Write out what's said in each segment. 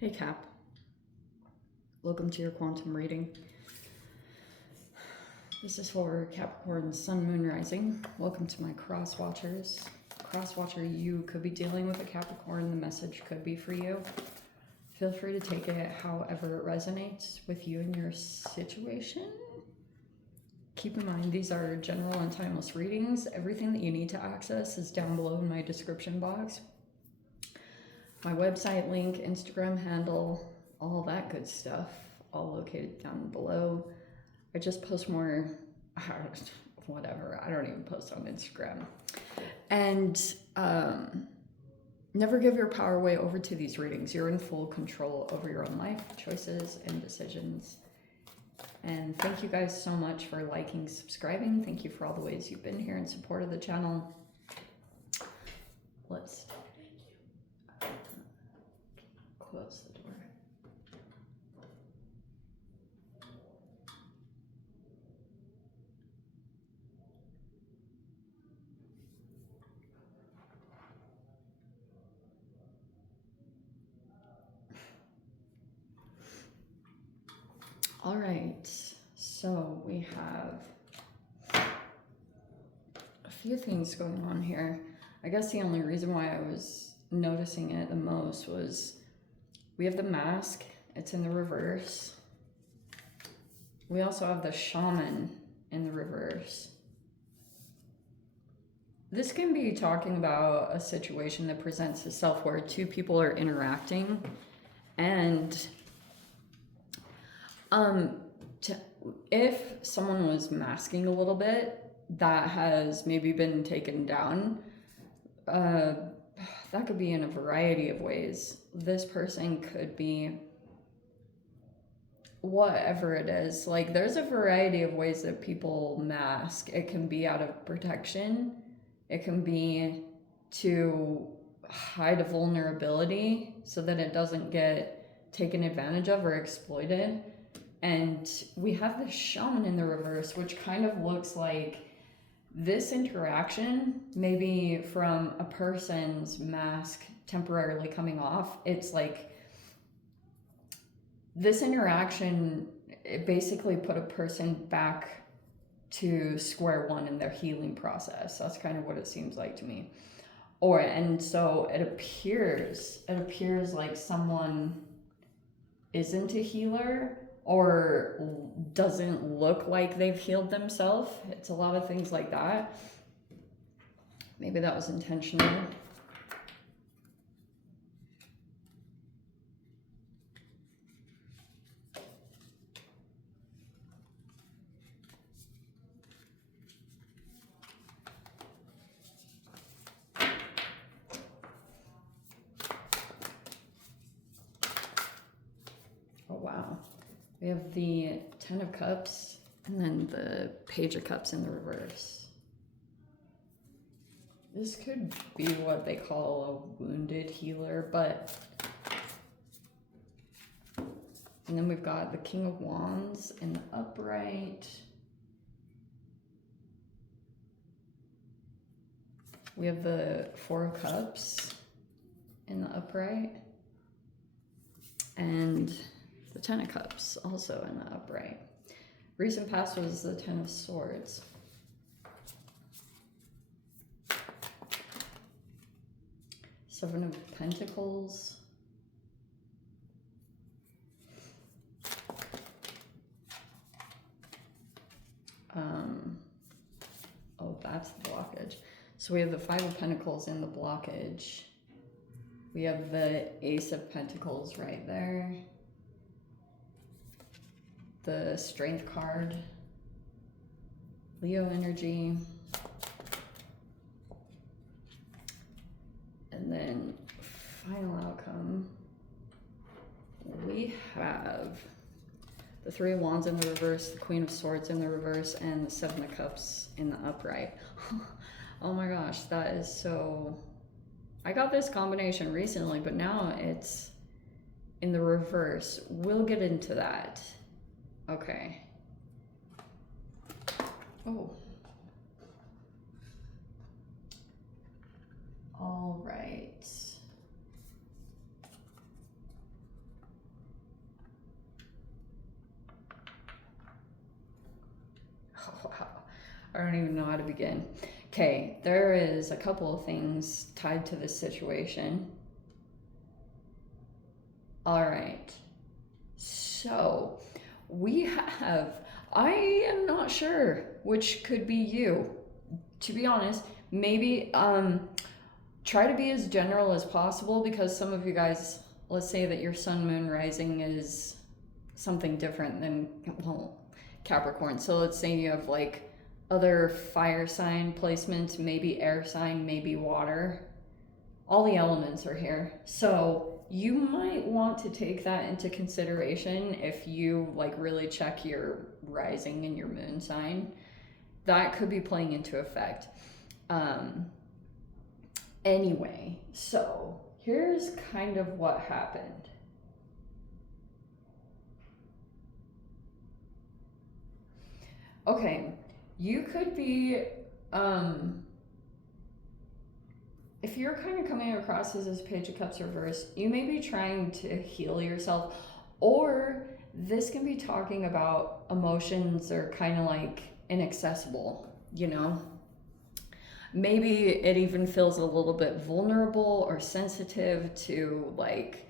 Hey Cap, welcome to your quantum reading. This is for Capricorn Sun Moon Rising. Welcome to my cross watchers. Cross watcher, you could be dealing with a Capricorn. The message could be for you. Feel free to take it however it resonates with you and your situation. Keep in mind, these are general and timeless readings. Everything that you need to access is down below in my description box. My website link, Instagram handle, all that good stuff, all located down below. I just post more, whatever, I don't even post on Instagram. And never give your power away over to these readings. You're in full control over your own life, choices, and decisions. And thank you guys so much for liking, subscribing. Thank you for all the ways you've been here in support of the channel. Let's close the door. All right, so we have a few things going on here. I guess the only reason why I was noticing it the most was we have the mask, it's in the reverse. We also have the shaman in the reverse. This can be talking about a situation that presents itself where two people are interacting and if someone was masking a little bit, that has maybe been taken down. That could be in a variety of ways. This person could be whatever it is. Like, there's a variety of ways that people mask. It can be out of protection. It can be to hide a vulnerability so that it doesn't get taken advantage of or exploited. And we have the shaman in the reverse, which kind of looks like this interaction, maybe from a person's mask temporarily coming off. It's like this interaction, it basically put a person back to square one in their healing process. That's kind of what it seems like to me. And so it appears like someone isn't a healer or doesn't look like they've healed themselves. It's a lot of things like that. Maybe that was intentional. Oh, wow. We have the Ten of Cups and then the Page of Cups in the reverse. This could be what they call a wounded healer, but... And then we've got the King of Wands in the upright. We have the Four of Cups in the upright. And the Ten of Cups also in the upright. Recent past was the Ten of Swords. Seven of Pentacles. Oh, that's the blockage. So we have the Five of Pentacles in the blockage. We have the Ace of Pentacles right there. The Strength card. Leo energy. And then final outcome. We have the Three of Wands in the reverse, the Queen of Swords in the reverse, and the Seven of Cups in the upright. Oh my gosh, that is so... I got this combination recently, but now it's in the reverse. We'll get into that. Okay. Oh. All right. I don't even know how to begin. Okay, there is a couple of things tied to this situation. All right. So we have, I am not sure which could be you. To be honest, maybe try to be as general as possible, because some of you guys, let's say that your sun, moon, rising is something different than, well, Capricorn. So let's say you have like other fire sign placements, maybe air sign, maybe water. All the elements are here. So you might want to take that into consideration if you like really check your rising and your moon sign. That could be playing into effect. Anyway, so here's kind of what happened. Okay, you could be, if you're kind of coming across as this Page of Cups reverse, you may be trying to heal yourself, or this can be talking about emotions are kind of like inaccessible, you know? Maybe it even feels a little bit vulnerable or sensitive to like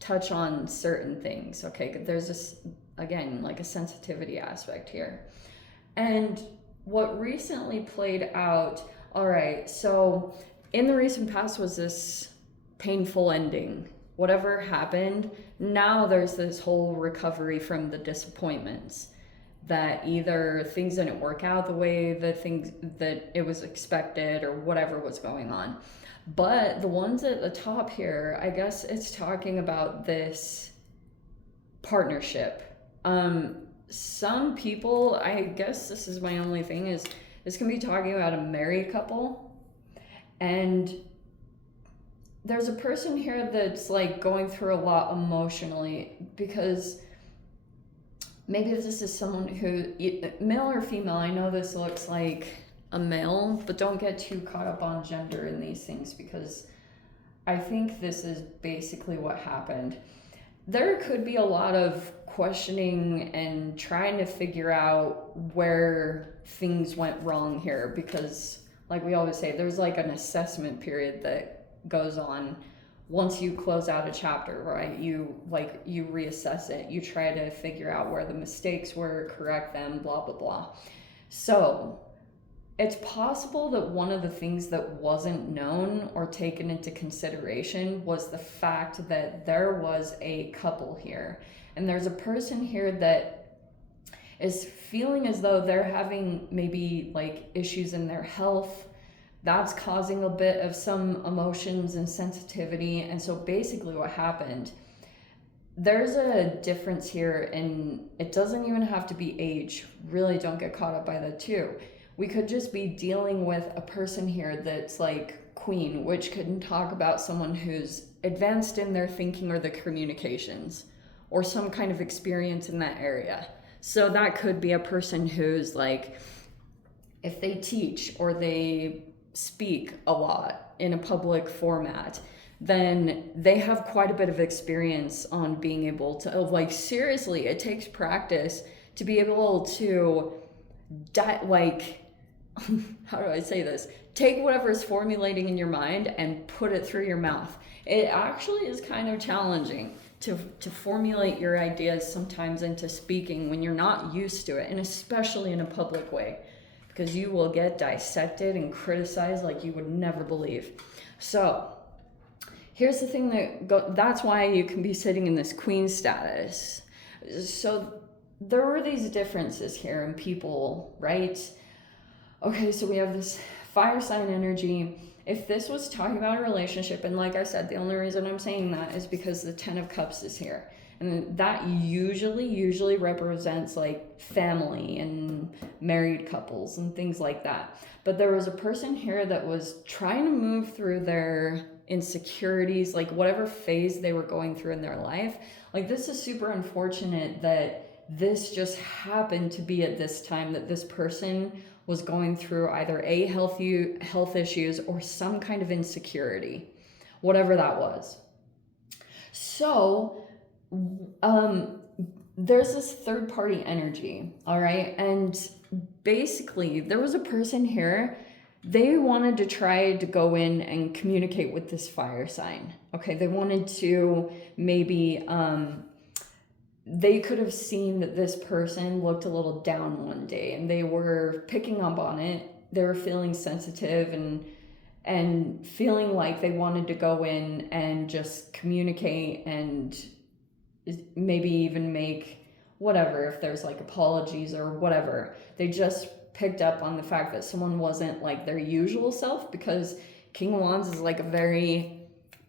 touch on certain things. Okay, there's this, again, like a sensitivity aspect here. And what recently played out, all right, so in the recent past was this painful ending. Whatever happened, now there's this whole recovery from the disappointments, that either things didn't work out the way that it was expected, or whatever was going on. But the ones at the top here, I guess it's talking about this partnership. Some people, I guess this is my only thing, is this can be talking about a married couple. And there's a person here that's like going through a lot emotionally, because maybe this is someone who, male or female, I know this looks like a male, but don't get too caught up on gender in these things, because I think this is basically what happened. There could be a lot of questioning and trying to figure out where things went wrong here, because like we always say, there's like an assessment period that goes on once you close out a chapter, right? You reassess it, you try to figure out where the mistakes were, correct them, blah, blah, blah. So it's possible that one of the things that wasn't known or taken into consideration was the fact that there was a couple here. And there's a person here that is feeling as though they're having maybe like issues in their health. That's causing a bit of some emotions and sensitivity. And so basically what happened, there's a difference here, and it doesn't even have to be age. Really don't get caught up by the two. We could just be dealing with a person here that's like Queen, which can talk about someone who's advanced in their thinking or the communications, or some kind of experience in that area. So that could be a person who's like, if they teach or they speak a lot in a public format, then they have quite a bit of experience on being able to, like, seriously, it takes practice to be able to, how do I say this? Take whatever is formulating in your mind and put it through your mouth. It actually is kind of challenging to formulate your ideas sometimes into speaking when you're not used to it, and especially in a public way, because you will get dissected and criticized like you would never believe. So here's the thing that's why you can be sitting in this queen status. So there were these differences here in people, right? Okay, so we have this fire sign energy. If this was talking about a relationship, and like I said, the only reason I'm saying that is because the 10 of Cups is here. And that usually represents like family and married couples and things like that. But there was a person here that was trying to move through their insecurities, like whatever phase they were going through in their life. Like, this is super unfortunate that this just happened to be at this time that this person was going through either health issues or some kind of insecurity, whatever that was. So there's this third party energy, all right? And basically, there was a person here. They wanted to try to go in and communicate with this fire sign. Okay, they wanted to maybe, they could have seen that this person looked a little down one day and they were picking up on it. They were feeling sensitive and feeling like they wanted to go in and just communicate and maybe even make whatever, if there's like apologies or whatever. They just picked up on the fact that someone wasn't like their usual self, because King of Wands is like a very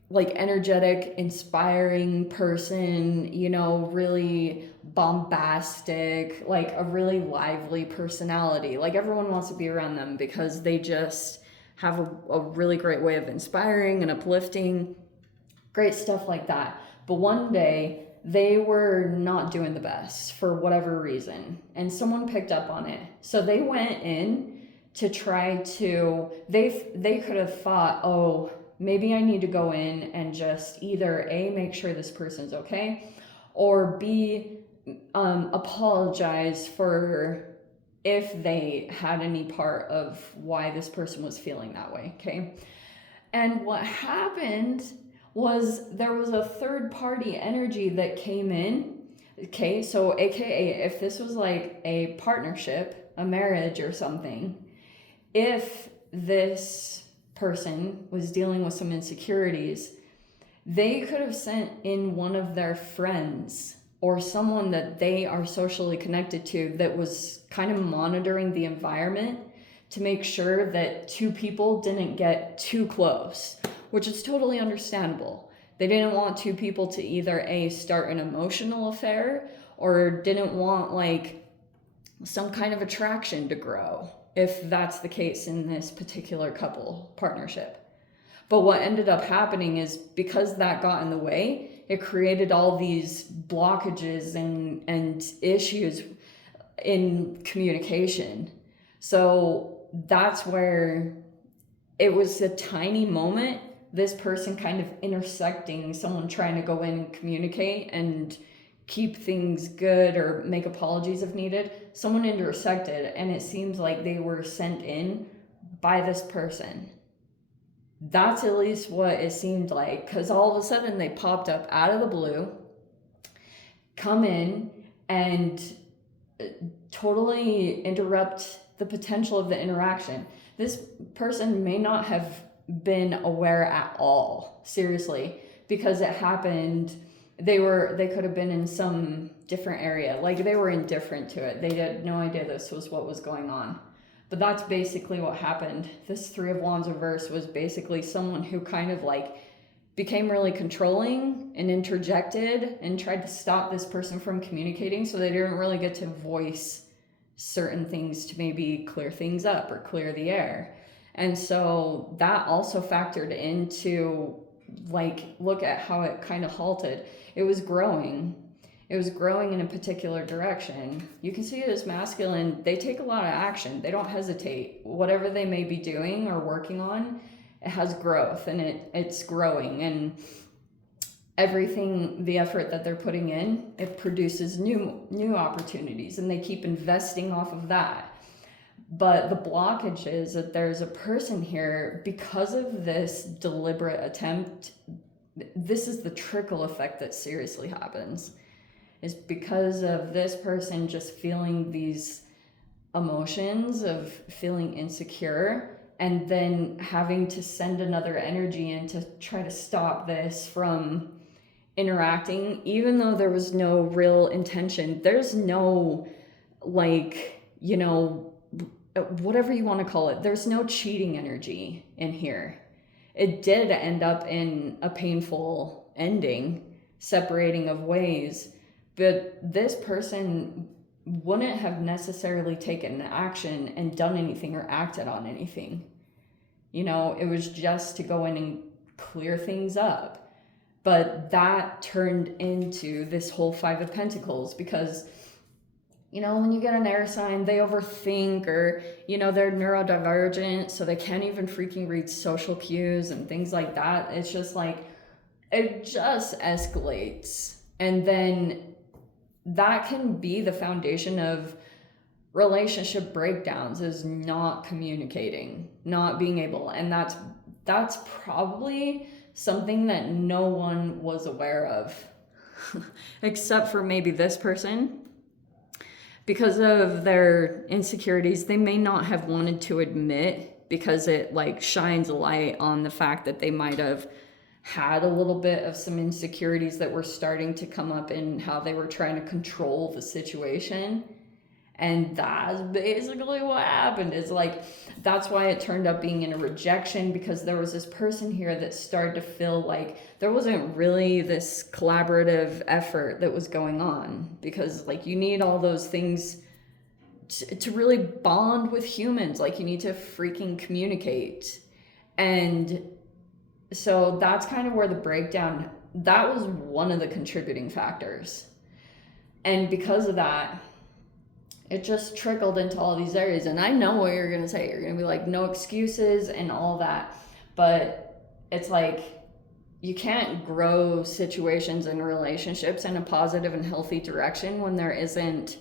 like energetic, inspiring person, you know, really bombastic, like a really lively personality. Like everyone wants to be around them because they just have a really great way of inspiring and uplifting, great stuff like that. But one day they were not doing the best for whatever reason, and someone picked up on it. So they went in to try to, they could have thought, oh, maybe I need to go in and just either A, make sure this person's okay, or B, apologize for if they had any part of why this person was feeling that way, okay? And what happened was there was a third party energy that came in, okay? So AKA, if this was like a partnership, a marriage or something, if this person was dealing with some insecurities, they could have sent in one of their friends or someone that they are socially connected to that was kind of monitoring the environment to make sure that two people didn't get too close, which is totally understandable. They didn't want two people to either A, start an emotional affair, or didn't want like some kind of attraction to grow, if that's the case in this particular couple partnership. But what ended up happening is, because that got in the way, it created all these blockages and issues in communication. So that's where it was a tiny moment, this person kind of intersecting someone trying to go in and communicate and keep things good or make apologies if needed. Someone intersected, and it seems like they were sent in by this person. That's at least what it seemed like, because all of a sudden they popped up out of the blue, come in and totally interrupt the potential of the interaction. This person may not have been aware at all, seriously, because it happened. They could have been in some different area, like they were indifferent to it. They had no idea this was what was going on. But that's basically what happened. This Three of Wands reverse was basically someone who kind of like became really controlling and interjected and tried to stop this person from communicating, so they didn't really get to voice certain things to maybe clear things up or clear the air. And so that also factored into, like, look at how it kind of halted. It was growing in a particular direction. You can see this masculine, they take a lot of action. They don't hesitate. Whatever they may be doing or working on, it has growth, and it's growing, and everything, the effort that they're putting in, it produces new opportunities, and they keep investing off of that. But the blockage is that there's a person here, because of this deliberate attempt, this is the trickle effect that seriously happens, is because of this person just feeling these emotions of feeling insecure, and then having to send another energy in to try to stop this from interacting, even though there was no real intention. There's no, like, you know, whatever you want to call it, there's no cheating energy in here. It did end up in a painful ending, separating of ways, but this person wouldn't have necessarily taken action and done anything or acted on anything. You know, it was just to go in and clear things up. But that turned into this whole Five of Pentacles, because, you know, when you get an air sign, they overthink, or, you know, they're neurodivergent, so they can't even freaking read social cues and things like that. It's just like, it just escalates. And then that can be the foundation of relationship breakdowns is not communicating, not being able, and that's probably something that no one was aware of except for maybe this person. Because of their insecurities, they may not have wanted to admit, because it like shines a light on the fact that they might have had a little bit of some insecurities that were starting to come up in how they were trying to control the situation. And that's basically what happened. Is like, that's why it turned up being in a rejection, because there was this person here that started to feel like there wasn't really this collaborative effort that was going on, because like you need all those things to really bond with humans. Like you need to freaking communicate. And so that's kind of where the breakdown, that was one of the contributing factors. And because of that, it just trickled into all these areas. And I know what you're going to say. You're going to be like, no excuses and all that. But it's like, you can't grow situations and relationships in a positive and healthy direction when there isn't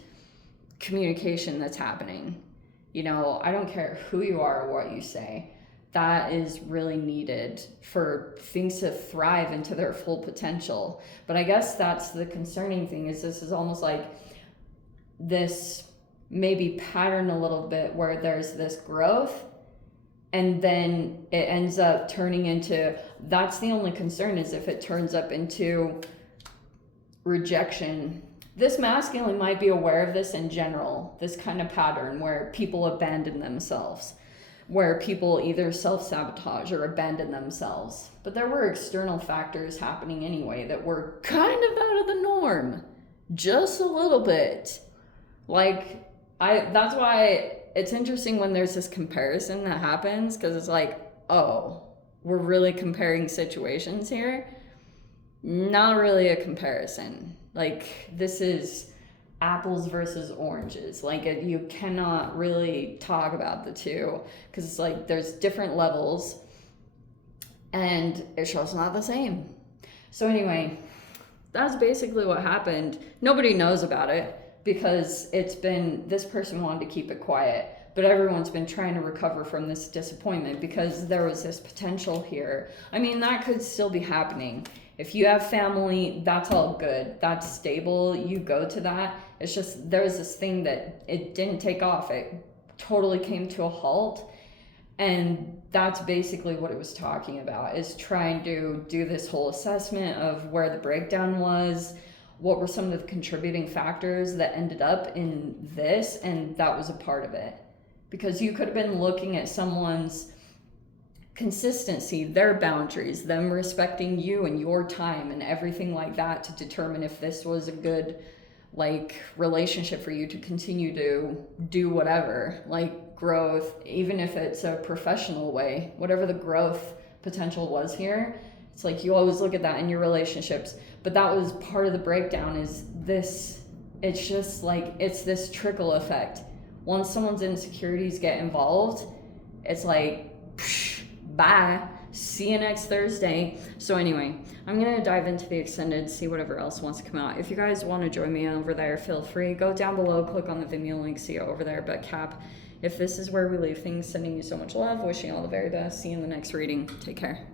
communication that's happening. You know, I don't care who you are or what you say. That is really needed for things to thrive into their full potential. But I guess that's the concerning thing, is this is almost like this maybe pattern a little bit where there's this growth and then it ends up turning into, that's the only concern, is if it turns up into rejection. This masculine might be aware of this in general, this kind of pattern where people abandon themselves, where people either self-sabotage or abandon themselves. But there were external factors happening anyway that were kind of out of the norm, just a little bit. Like, that's why it's interesting when there's this comparison that happens, because it's like, oh, we're really comparing situations here. Not really a comparison. Like, this is apples versus oranges. Like, you cannot really talk about the two, because it's like there's different levels and it's just not the same. So anyway, that's basically what happened. Nobody knows about it, because it's been, this person wanted to keep it quiet, but everyone's been trying to recover from this disappointment because there was this potential here. I mean, that could still be happening. If you have family, that's all good. That's stable. You go to that. It's just, there was this thing that it didn't take off. It totally came to a halt. And that's basically what it was talking about, is trying to do this whole assessment of where the breakdown was, what were some of the contributing factors that ended up in this, and that was a part of it. Because you could have been looking at someone's consistency, their boundaries, them respecting you and your time and everything like that, to determine if this was a good like relationship for you to continue to do whatever, like growth, even if it's a professional way, whatever the growth potential was here. It's like you always look at that in your relationships. But that was part of the breakdown, is this, it's just like, it's this trickle effect. Once someone's insecurities get involved, it's like, psh, bye, see you next Thursday. So anyway, I'm going to dive into the extended, see whatever else wants to come out. If you guys want to join me over there, feel free. Go down below, click on the Vimeo link, see it over there. But Cap, if this is where we leave things, sending you so much love, wishing you all the very best. See you in the next reading. Take care.